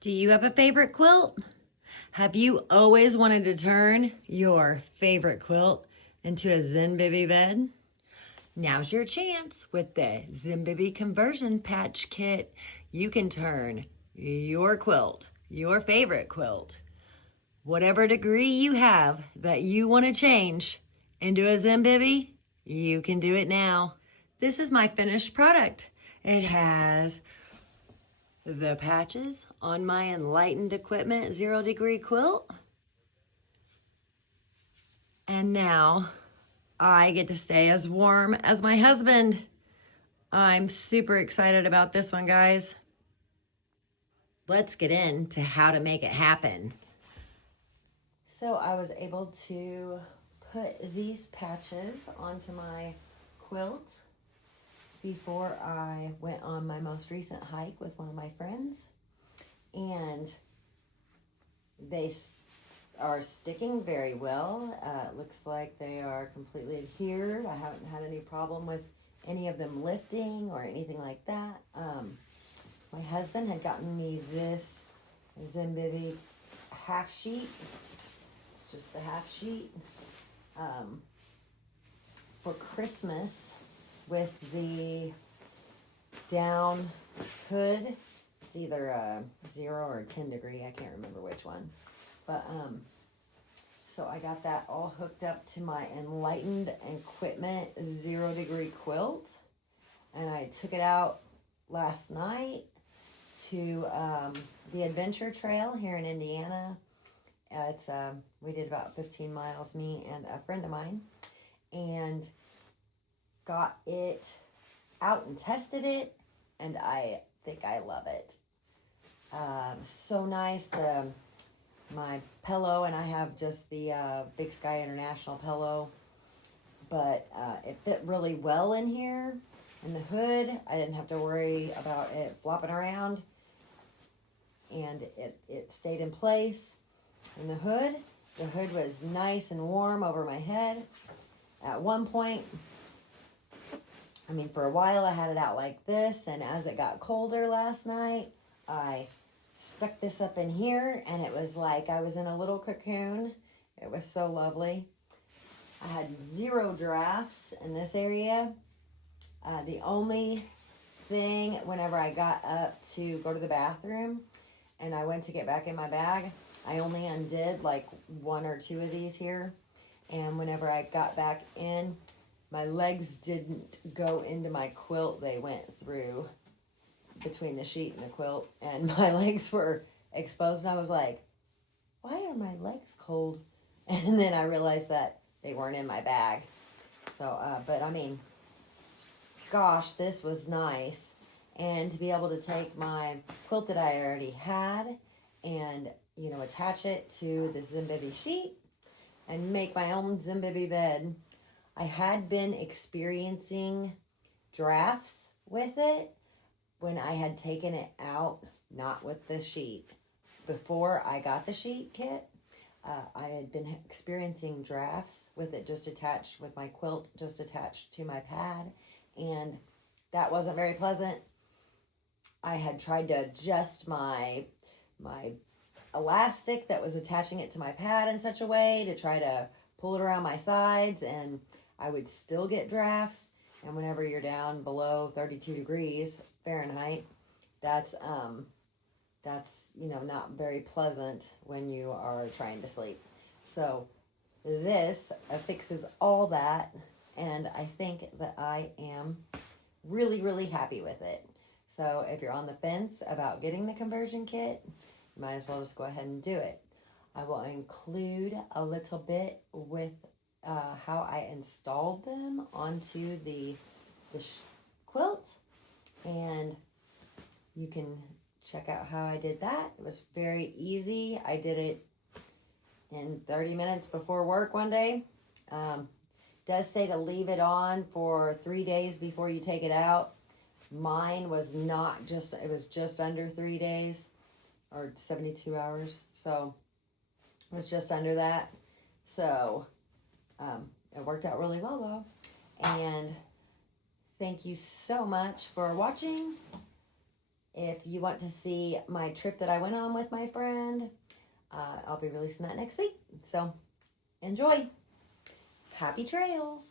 Do you have a favorite quilt? Have you always wanted to turn your favorite quilt into a ZenBivy bed? Now's your chance with the ZenBivy Conversion Patch Kit. You can turn your quilt, your favorite quilt, whatever degree you have that you want to change into a ZenBivy, you can do it now. This is my finished product. It has the patches on my EnlightnedEquiptment 0-degree quilt. And now I get to stay as warm as my husband. I'm super excited about this one, guys. Let's get into how to make it happen. So I was able to put these patches onto my quilt before I went on my most recent hike with one of my friends. And they are sticking very well. It looks like they are completely adhered. I haven't had any problem with any of them lifting or anything like that. My husband had gotten me this ZenBivy half sheet. It's just the half sheet for Christmas with the down hood. It's either a 0 or 10 degree. I can't remember which one. But so I got that all hooked up to my EnlightnedEquiptment 0-degree quilt. And I took it out last night to the adventure trail here in Indiana. We did about 15 miles, me and a friend of mine, and got it out and tested it, and I think I love it. So nice. My pillow, and I have just the Big Sky International pillow, but it fit really well in here. In the hood, I didn't have to worry about it flopping around, and it stayed in place. In the hood was nice and warm over my head. At one point, for a while I had it out like this, and as it got colder last night, I stuck this up in here, and it was like I was in a little cocoon. It was so lovely. I had 0 drafts in this area. The only thing, whenever I got up to go to the bathroom and I went to get back in my bag, I only undid like 1 or 2 of these here. And whenever I got back in, my legs didn't go into my quilt. They went through between the sheet and the quilt, and my legs were exposed. And I was like, why are my legs cold? And then I realized that they weren't in my bag. So, but gosh, this was nice. And to be able to take my quilt that I already had and, attach it to the ZenBivy sheet and make my own ZenBivy bed. I had been experiencing drafts with it when I had taken it out, not with the sheet. Before I got the sheet kit, I had been experiencing drafts with it just attached, with my quilt just attached to my pad, and that wasn't very pleasant. I had tried to adjust my elastic that was attaching it to my pad in such a way to try to pull it around my sides, and I would still get drafts. And whenever you're down below 32 degrees Fahrenheit, that's not very pleasant when you are trying to sleep. So this fixes all that, and I think that I am really, really happy with it. So if you're on the fence about getting the conversion kit, you might as well just go ahead and do it. I will include a little bit with how I installed them onto the quilt, and you can check out how I did that. It was very easy. I did it in 30 minutes before work one day. Does say to leave it on for 3 days before you take it out. Mine was not just, it was just under 3 days or 72 hours. So it was just under that. So it worked out really well though. And thank you so much for watching. If you want to see my trip that I went on with my friend, I'll be releasing that next week. So enjoy. Happy trails.